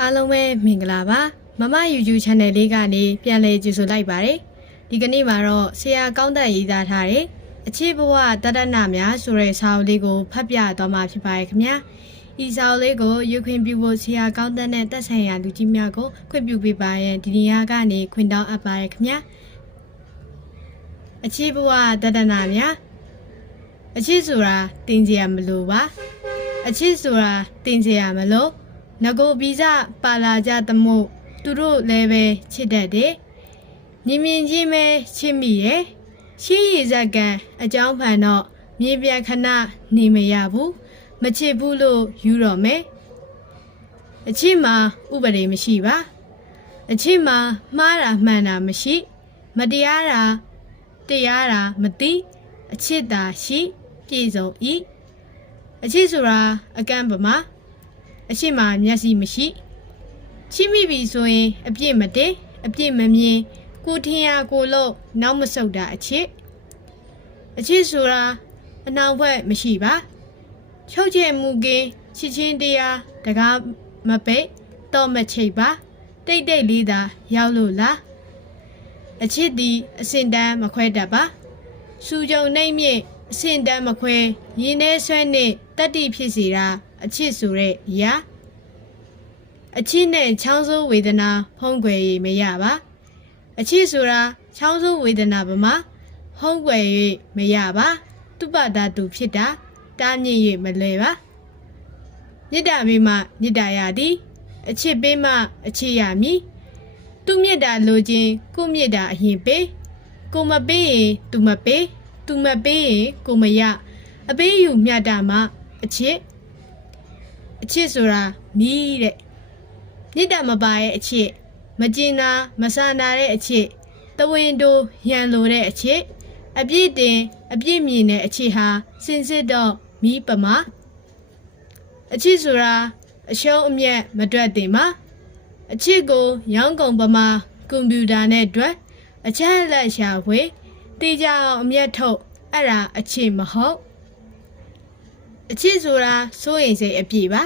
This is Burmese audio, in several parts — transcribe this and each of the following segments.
အားလုံးပဲမင်္ဂလာပါမမ YouTube Channel လေးကနေပြန်လည်ကြိုဆိုလိုက်ပါတယ်ဒီကနေ့မှာတော့ဆရာကောင်းတဲ့ရေးသားထားတဲ့အခြေဘဝတဒနာများဆိုတဲ့စာအုပ်လေးကိုဖတ်ပြသွားမှာဖြစ်ပါတယ်ခင်ဗျာဤစာအုပ်လေးကိုရွခွင့်ပြုဖို့ဆရာကောင်းတဲ့နဲ့တက်ဆိုင်ရာလူကြီးများကိုခွင့်ပြုပေးပါရဲ့ဒီနေရာကနေခွင့်တောင်းအပ်ပါရခင်ဗျာအခြေဘဝတဒနာများအချစ်ဆိုတာတင်ကြရမလို့ပါအချစ်ဆိုတာတင်ကြရမလို့ ငကိုဗီဇပါလာကြသမို့သူတို့လည်းပဲချစ်တတ်တယ်မြင်မြင်ချင်းပဲချစ်မိရဲ့ရှိရည်ဇက်ကန်အကြောင်းဖန်တော့မြေပြန်ခဏနေမရဘူးမချစ်ဘူးလို့ယူတော့မယ်အချစ်မှာဥပဒေမရှိပါအချစ်မှာမှားတာမှန်တာမရှိ မတရားတာတရားတာမသိအချစ်တာရှိ ပြည့်စုံဤအချစ်ဆိုတာအကန့်ပမာ အချစ်မှာမျက်စိမရှိချိမိပြီဆိုရင်အပြစ်မတင်အပြစ်မမြင်ကိုထင်ရကိုလို့နောက်မဆုတ်တာအချစ်အချစ်ဆိုတာအနောက်ဘက်မရှိပါချုပ်ချယ်မှုကင်းချစ်ချင်းတရားတကားမပိတ်တော့မချိတ်ပါတိတ်တိတ်လေးသာရောက်လို့လားအချစ်သည်အစင်တန်းမခွဲတတ်ပါစူကြုံနှိမ့်မြင့်အစင်တန်းမခွဲရင်းနှဲဆွဲနဲ့တတ္တိဖြစ်စီတာ အချစ်ဆိုတဲ့အရာအချစ်နဲ့ချောင်းဆိုးဝေဒနာဖုံးကွယ်ရမရပါအချစ်ဆိုတာချောင်းဆိုးဝေဒနာပမာဖုံးကွယ်၍မရပါသူပတာသူဖြစ်တာတားမြင့်၍မလွယ်ပါမေတ္တာပေးမှမေတ္တာရသည်အချစ်ပေးမှအချစ်ရမည်သူမေတ္တာလိုခြင်းကိုမေတ္တာအရင်ပေးကိုမပေးရင်သူမပေးသူမပေးရင်ကိုမရအပေးယူမြတ်တာမှအချစ် အချစ်ဆိုတာမီးတဲ့မြစ်တာမပါရဲ့အချစ်မကျင်နာမဆာနာတဲ့အချစ်တဝင်းတိုးရန်လိုတဲ့အချစ်အပြည့်တင်အပြည့်မြင်တဲ့အချစ်ဟာစင်စစ်တော့မီးပမာအချစ်ဆိုတာအရှုံးအမြတ်မတွက်တင်ပါအချစ်ကို ရောင်းကုန်ပမာကွန်ပျူတာနဲ့တွက်အချက်အလက်ရှာဖွေတေးကြအောင်အမျက်ထုတ်အဲ့ဒါအချစ်မဟုတ် အချစ်ဆိုတာစိုးရိမ်စိတ်အပြည့်ပါ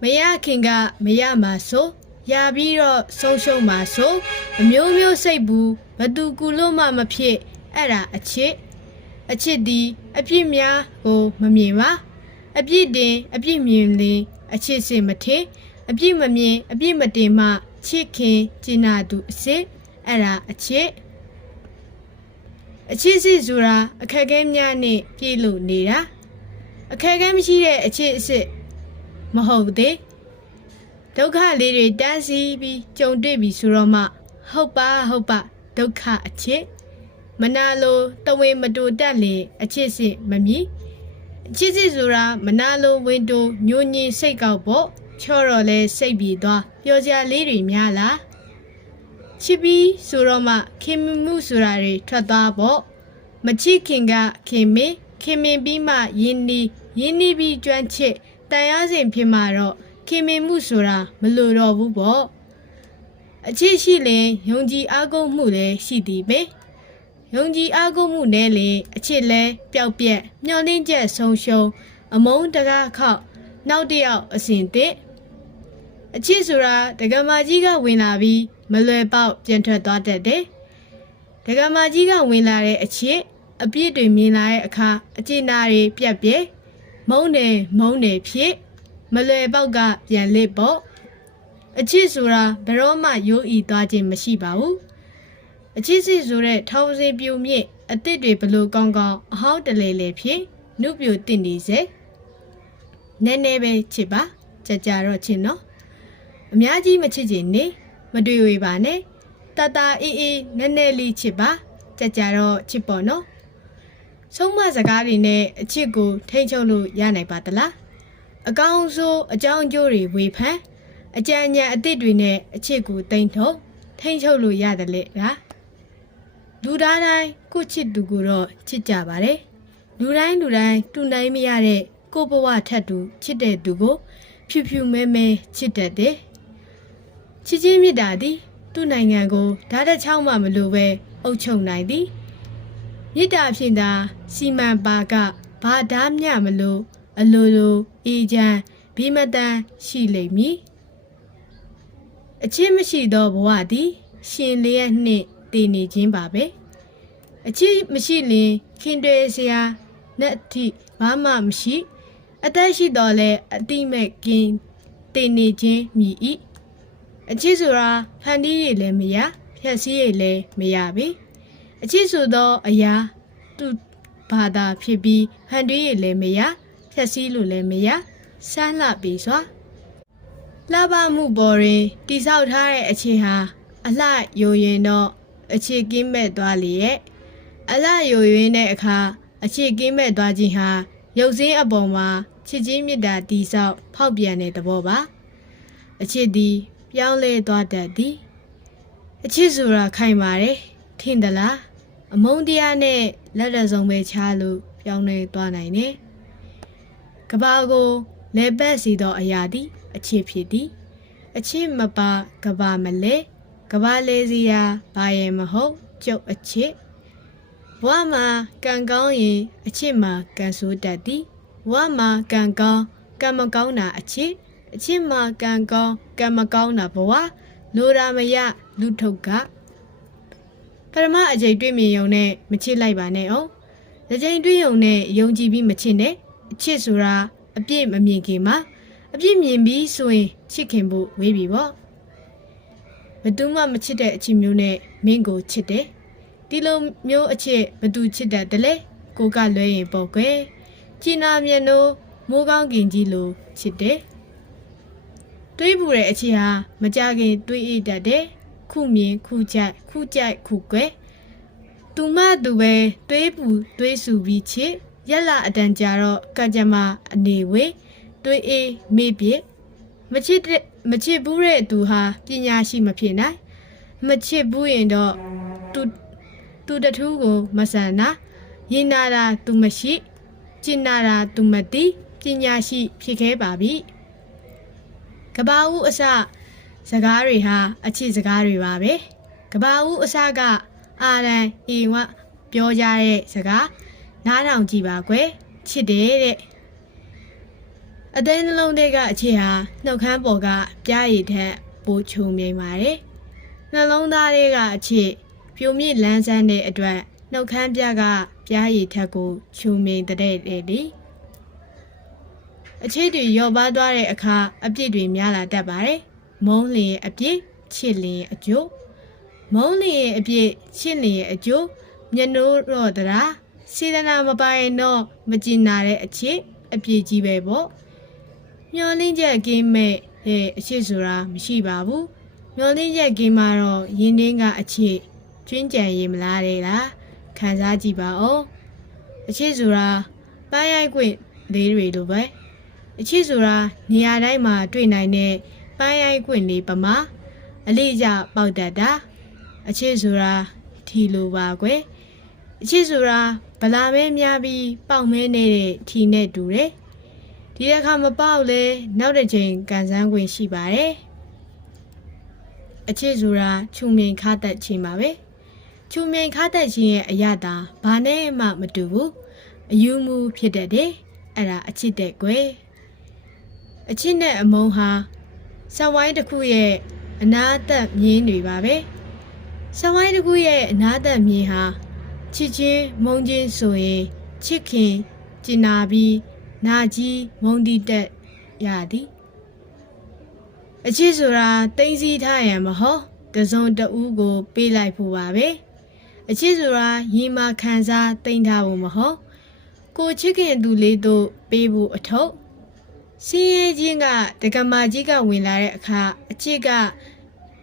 မရခင်ကမရမှာဆိုရပြီးတော့ဆုံးရှုံးမှာဆိုအမျိုးမျိုးစိတ်ဘူးဘသူကူလို့မှမဖြစ်အဲ့ဒါအချစ်အချစ်ဒီအပြစ်များကိုမမြင်ပါအပြစ်တင်အပြစ်မြင်လင်အချစ်စင်မထင်အပြစ်မမြင်အပြစ်မတင်မှချစ်ခင်ကျင်နာသူအစစ်အဲ့ဒါအချစ်အချစ်စစ်ဆိုတာအခက်အခဲများနဲ့ပြည့်လို့နေတာ အခက်အခဲမရှိတဲ့အချစ်အစစ်မဟုတ်သေးဒုက္ခလေးတွေတန်းစီပြီးကြုံတွေ့ပြီဆိုတော့မှ ဟုတ်ပါဟုတ်ပါဒုက္ခအချစ်မနာလိုတဝေမတူတက်လေအချစ်စစ်မမြည်အချစ်စစ်ဆိုတာမနာလိုဝင်းတိုညိုညင်စိတ်ကောက်ပေါ့ချော့တော့လဲစိတ်ပြေသွားပျော်စရာလေးတွေများလားချစ်ပြီးဆိုတော့မှခင်မမှုဆိုတာတွေထွက်သွားပေါ့မချစ်ခင်ကခင်မင်း ခင်မင်းပြီးမှယင်းနီးယင်းနီးပြီးကျွမ်းချစ်တန်ရစဉ်ဖြစ်မှာတော့ခင်မင်မှုဆိုတာမလိုတော့ဘူးပေါ့အချစ်ရှိရင်ယုံကြည်အားကိုးမှုလည်းရှိသည်ပဲယုံကြည်အားကိုးမှုနဲ့လေအချစ်လဲပျောက်ပြက်မျောနှင်းချက်ဆုံးရှုံးအမုန်းတကားခောက်နောက်တစ်ယောက်အစဉ်တစ်အချစ်ဆိုတာဒကမာကြီးကဝင်လာပြီးမလွယ်ပေါက်ပြန်ထွက်သွားတတ်တယ်ဒကမာကြီးကဝင်လာတဲ့အချစ် အပြစ်တွေမြင်လာတဲ့အခါအကျဉ်းနာတွေပြက်ပြဲမုန်းတယ်မုန်းတယ်ဖြစ်မလွယ်ပေါက်ကပြန်လစ်ပေါ့အချစ်ဆိုတာဘယ်တော့မှရိုးဤသွားခြင်းမရှိပါဘူးအချစ်စစ်ဆိုတဲ့ထောင်စင်ပြိုမြင့်အစ်စ်တွေဘလို့ကောင်းကောင်းအဟောင်းတလဲလဲဖြစ်နုပြိုတင့်နေစေနည်းနည်းပဲချစ်ပါကြကြတော့ချစ်နော်အများကြီးမချစ်ချင်နေမတွေ့ဝေပါနဲ့တတအေးအေးနည်းနည်းလေးချစ်ပါကြကြတော့ချစ်ပေါ့နော် ဆုံးမစကားတွေနဲ့အချစ်ကိုထိမ့်ချုပ်လို့ရနိုင်ပါသလားအကောင်းဆိုးအကြောင်းအကျိုးတွေဝေဖန်အကြံဉာဏ်အသစ်တွေနဲ့အချစ်ကိုတိမ့်ထုတ်ထိမ့်ချုပ်လို့ရတယ်လေလားလူသားတိုင်းကိုချစ်သူကိုတော့ချစ်ကြပါတယ်လူတိုင်းလူတိုင်းတူနိုင်မရတဲ့ကိုဘဝထက်တူချစ်တဲ့သူကို ဖြူဖြူမဲမဲချစ်တတ်တယ်ချစ်ချင်းမြတ်တာသည်သူ့နိုင်ငံကိုဓာတ်တစ်ချောင်းမှမလိုပဲအုပ်ချုပ်နိုင်သည် မြစ်တာဖြင့်သာစီမံပါကဘာဓာမျှမလို့အလိုလိုအေးချမ်းဘီမတန်ရှိလိမ့်မည်အချစ်မရှိသောဘဝသည် ရှင်လျက်နှင့်တည်နေခြင်းပါပဲအချစ်မရှိလင်ခင်တွေစရာနဲ့အထိဘာမှမရှိ အသက်ရှိတော်လဲအတိမဲ့ကင်းတည်နေခြင်းမြည်ဤအချစ်ဆိုတာဖန်တီးရည်လည်းမရဖြက်စီးရည်လည်းမရပြီ အချစ်ဆိုသောအရာသူဘာသာဖြစ်ပြီးဖန်တီးရည်လည်းမရဖြက်စီးလို့လည်းမရဆန်းလှပြီစွာလှပမှုပေါ်တွင်တိဆောက်ထားတဲ့အခြေဟာအလှယိုရင်တော့အခြေကင်းမဲ့သွားလေရဲ့အလှယိုရင်းတဲ့အခါအခြေကင်းမဲ့သွားခြင်းဟာရုပ်စင်းအပေါ်မှာချစ်ချင်းမြတ်တာတိဆောက်ဖောက်ပြန်တဲ့သဘောပါအခြေသည်ပြောင်းလဲသွားတတ်သည်အချစ်ဆိုတာခိုင်ပါတယ်ထင်သလား အမုန်းတရားနဲ့လက်လက်စုံပဲချားလို့ပြောင်းလဲသွားနိုင်တယ်ကဘာကိုလဲပတ်စီသောအရာသည် အချစ်ဖြစ်သည်အချစ်မပါကဘာမလဲကဘာလဲစီရာဘာရဲ့မဟုတ်ကျုပ်အချစ်ဘဝမှာကံကောင်းရင်အချစ်မှာကံဆိုးတတ်သည်ဘဝမှာကံကောင်းကံမကောင်းတာအချစ်အချစ်မှာကံကောင်းကံမကောင်းတာဘဝလိုရာမရလူထုတ်က ပရမအကြိမ်တွေ့မြင်ရုံနဲ့မချစ်လိုက်ပါနဲ့အောင်တစ်ကြိမ်တွေ့ရုံနဲ့ယုံကြည်ပြီးမချစ်နဲ့အချစ်ဆိုတာအပြည့်မမြင်ခင်မှာအပြစ်မြင်ပြီးဆိုရင်ချစ်ခင်ဖို့ဝေးပြီပေါ့ဘယ်သူမှမချစ်တဲ့အချစ်မျိုးနဲ့မင်းကိုချစ်တယ်ဒီလိုမျိုးအချစ်ဘယ်သူချစ်တတ်တယ်လဲကိုကလွဲရင်ပေါ့ကွယ်ကျင်နာမျက်နှိုးမိုးကောင်းကင်ကြီးလိုချစ်တယ်တွေးပူတဲ့အချစ်ဟာမကြခင်တွေးအိတ်တတ်တယ် ခုမြင်ခုကြိုက်ခုကြိုက်ခုကွယ်သူမသူပဲတွေးပူတွေးဆူပြီးချစ်ရက်လာအတန်ကြာတော့ကကြမ္မာအနေဝေးတွေးအေးမေ့ပြစ်မချစ်တဲ့မချစ်ဘူးတဲ့သူဟာပညာရှိမဖြစ်နိုင်မချစ်ဘူးရင်တော့သူသူတထူးကိုမဆန်နာရင်နာတာသူမရှိကျင်နာတာသူမသိပညာရှိဖြစ်ခဲ့ပါပြီကဘာဦးအစ စကားတွေဟာအချစ်စကားတွေပါပဲကဘာဦးအစကအာရန်အင်ဝပြောကြတဲ့စကားနားထောင်ကြည့်ပါကွယ်ချစ်တယ်တဲ့အသေးနှလုံးထဲကအချစ်ဟာနှုတ်ခမ်းပေါ်ကပြားရည်ထက်ပိုချုံမြိန်ပါတယ်။နှလုံးသားထဲကအချစ်ပြိုမြင့်လန်းဆန်းတဲ့အတွက်နှုတ်ခမ်းပြကပြားရည်ထက်ကိုချုံမြိန်တဲ့တဲ့လေ။အချစ်တွေလျော့ပါသွားတဲ့အခါအပြစ်တွေများလာတတ်ပါတယ်။ မုန်းလျင်အပြစ်ချစ်လျင်အကျိုးမုန်းလျင်အပြစ်ချစ်လျင်အကျိုးမျက်နှိုးတော့တရာစေတနာမပိုင်တော့မကျင်နာတဲ့အချစ်အပြစ်ကြီးပဲပေါ့။မျောလင်းချက်ကင်းမဲ့တဲ့အချစ်ဆိုတာမရှိပါဘူးမျောလင်းချက်ကင်းမှာတော့ရင်းနှင်းကအချစ်ကျွင်းကြံရင်မလားတဲ့လားခံစားကြည့်ပါဦးအချစ်ဆိုတာပန်းရိုက်ခွင့်လေးတွေလိုပဲအချစ်ဆိုတာနေရာတိုင်းမှာတွေ့နိုင်တဲ့ ပန်းရိုက်ခွင့်လေးပမာအလေးကျပေါက်တတ်တာအချစ်ဆိုတာထီလိုပါကွယ်အချစ်ဆိုတာဗလာမဲများပြီးပေါက်မဲနေတဲ့ထီနဲ့တူတယ်ဒီတစ်ခါမပေါက်လဲနောက်တစ်ချိန်ကန်ဆန်းခွင့်ရှိပါတယ်အချစ်ဆိုတာခြုံမြိန်ခါတက်ခြင်းပါပဲခြုံမြိန်ခါတက်ခြင်းရဲ့အရသာဘာနဲ့မှမတူဘူးအယူမူဖြစ်တတ်တယ်အဲ့ဒါအချစ်တဲ့ကွယ်အချစ်နဲ့အမုန်းဟာ စဝိုင်းတစ်ခုရဲ့အနာသက်မြင်းတွေပါပဲစဝိုင်းတစ်ခုရဲ့အနာသက်မြင်းဟာချစ်ချင်းမုန်းချင်းဆိုရင်ချစ်ခင်ကျင်နာပြီးနာကြီးမုံတီတက်ရသည်အချစ်ဆိုတာတိမ့်စီထားရန်မဟုတ်တစုံတဦးကို ပေးလိုက်ဖို့ပါပဲအချစ်ဆိုတာရီမာခံစားတိမ့်ထားဖို့မဟုတ်ကိုချစ်ခင်သူလေးတို့ပေးဖို့အထုပ် စင်းရဲချင်းကတက္ကမကြီးကဝင်လာတဲ့အခါအချစ်က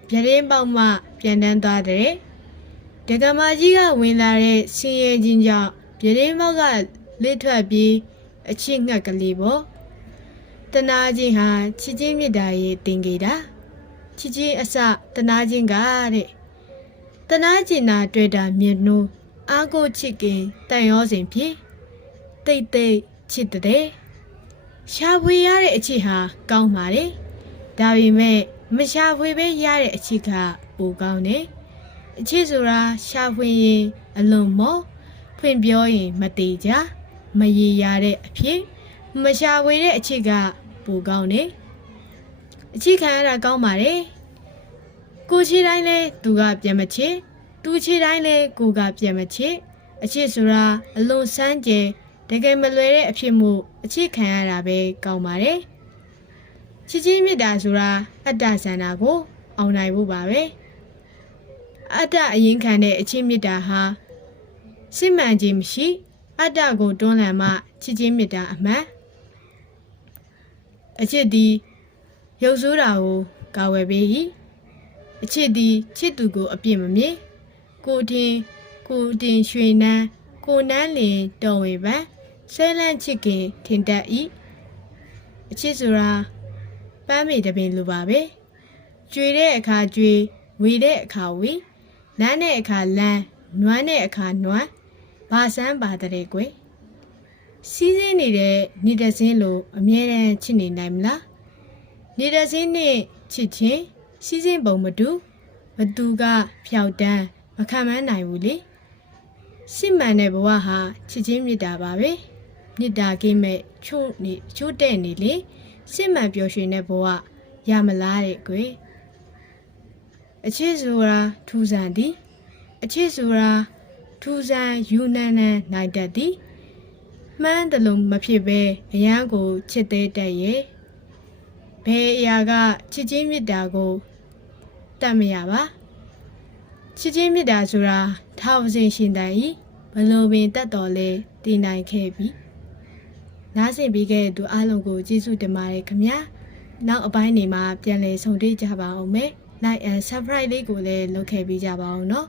ပြတင်းပေါက်မှပြန်တန်းသွားတဲ့တက္ကမကြီးကဝင်လာတဲ့စင်းရဲချင်းကြောင့်ပြတင်းပေါက်ကလစ်ထွက်ပြီးအချစ်ငှက်ကလေးပေါ့တနာချင်းဟာချစ်ချင်းမြတ်တာရဲ့တင်ကြတာချစ်ချင်းအစတနာချင်းကတဲ့တနာချင်းနာတွေ့တာမြင်နှိုးအားကိုချစ်ခင်တန်ရောစဉ်ဖြင့်တိတ်တိတ်ချစ်တဲ့ ရှာဖွေရတဲ့အချစ်ဟာကောင်းပါတယ်ဒါပေမဲ့မရှာဖွေပဲရတဲ့အချစ်ကပိုကောင်းတယ်အချစ်ဆိုတာရှာဖွေရင်အလုံးမော့ဖွင့်ပြောရင်မသေးကြမရေရတဲ့အဖြစ်မရှာဝေတဲ့အချစ်ကပိုကောင်းတယ်အချစ်ခံရတာကောင်းပါတယ်ကိုချီတိုင်းလဲသူကပြန်မချစ်သူချီတိုင်းလဲကိုကပြန်မချစ်အချစ်ဆိုတာအလွန်စမ်းကြဲ တကယ်မလွယ်တဲ့အဖြစ်မှုအချစ်ခံရတာပဲကောင်းပါတယ်ချစ်ချင်းမြတ်တာဆိုတာအတ္တဆန္ဒကို အောင်နိုင်ဖို့ပါပဲအတ္တအရင်ခံတဲ့အချစ်မြတ်တာဟာစစ်မှန်ခြင်းမရှိအတ္တကိုတွန်းလှန်မှချစ်ချင်းမြတ်တာအမှန်အချစ်သည်ရုပ်ဆိုးတာကိုကာဝယ်ပေး၏အချစ်သည်ချစ်သူကိုအပြစ်မမြင်ကိုတင်ကိုတင်ရွှေနန်းကိုနန်းလင်တော်ဝေပန်း ဆဲလန့်ချစ်ခင်ထင်တတ်၏အချစ်ဆိုတာပန်းမေတပင်လိုပါပဲကျွေတဲ့အခါကျွေဝေတဲ့အခါဝေလမ်းတဲ့အခါလမ်းနွမ်းတဲ့အခါနွမ်းဘာစမ်းပါတဲ့ကွယ်စီးစင်းနေတဲ့နေတစင်းလိုအမြဲတမ်းချစ်နေနိုင်မလားနေတစင်းနဲ့ချစ်ချင်းစီးစင်းပုံမတူဘသူကဖျောက်တန်းမခံမနိုင်ဘူးလေစစ်မှန်တဲ့ဘဝဟာချစ်ချင်းမြတ်တာပါပဲ မြတ်တာကိမဲ့ချို့နေချို့တဲ့နေလေစစ်မှန်ပျော်ရွှင်တဲ့ဘဝရမလားတဲ့ကွယ်အချစ်ဆိုတာထူးဆန်းသည်အချစ်ဆိုတာထူးဆန်းယူနန်းနန်းနိုင်တတ်သည်မှန်းတယ်လို့မဖြစ်ပဲအရန်ကိုချစ်သေးတတ်ရဲ့ဘယ်အရာကချစ်ချင်းမြတ်တာကိုတတ်မရပါချစ်ချင်းမြတ်တာဆိုတာထာဝစဉ်ရှင်တန်ဤဘလို့ပင်တတ်တော်လဲတည်နိုင်ခဲ့ပြီ နားဆင်ပြီးခဲ့တဲ့သူအားလုံးကိုကျေးဇူးတင်ပါတယ်ခင်ဗျာနောက်အပိုင်းနေမှာပြန်လည်ဆုံတွေ့ကြပါအောင်မယ် like and subscribe လေးကိုလည်းလုပ်ခဲ့ပေးကြပါအောင်နော်